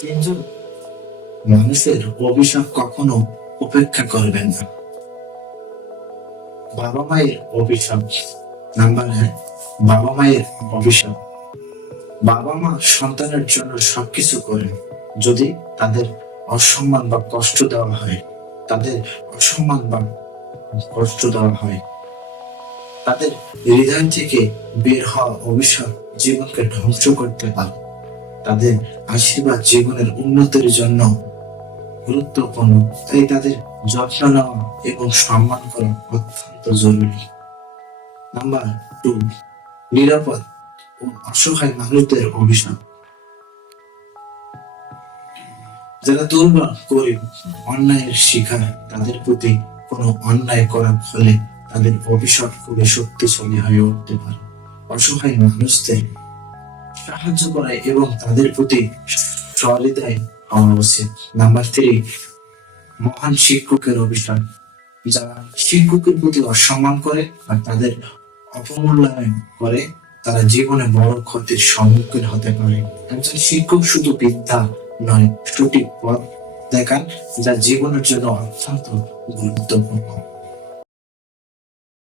তিনজন মানুষের অভিশাপ কখনো উপেক্ষা করবেন না। বাবা মায়ের অভিশাপ, নাম্বার এক, বাবা মায়ের অভিশাপ। বাবা মা সন্তানের জন্য সবকিছু করে যদি তাদের অসম্মান বা কষ্ট দেওয়া হয়, তাদের অসম্মান বা কষ্ট দেওয়া হয়, তাদের হৃদয় থেকে বের হওয়া অভিশাপ জীবনকে ধ্বংস করতে পারে। তাদের আশীর্বাদ জীবনের উন্নতির জন্য গুরুত্বপূর্ণ। তাই তাদের যত্ন নেওয়া এবং সম্মান করা অত্যন্ত জরুরি। নাম্বার টু নিরাপদ ও অসহায় মানুষদের অভিশাপ। যারা দুর্বল, গরিব, অন্যায়ের শিকার, তাদের প্রতি কোনো অন্যায় করার ফলে তাদের অভিশাপ খুবই শক্তিশালী হয়ে উঠতে পারে। অসহায় মানুষদের সাহায্য করা এবং তাদের প্রতি সহৃদয় হওয়া উচিত। নাম্বার থ্রি মহান শিক্ষকের অভিশাপ যারা শিক্ষকের প্রতি অসম্মান করে আর তাদের অপমূল্যায়ন করে, তারা জীবনে বড় ক্ষতির সম্মুখীন হতে পারে। একজন শিক্ষক শুধু বিদ্যা নয়, সঠিক পথ দেখান যা জীবনের জন্য অত্যন্ত গুরুত্বপূর্ণ।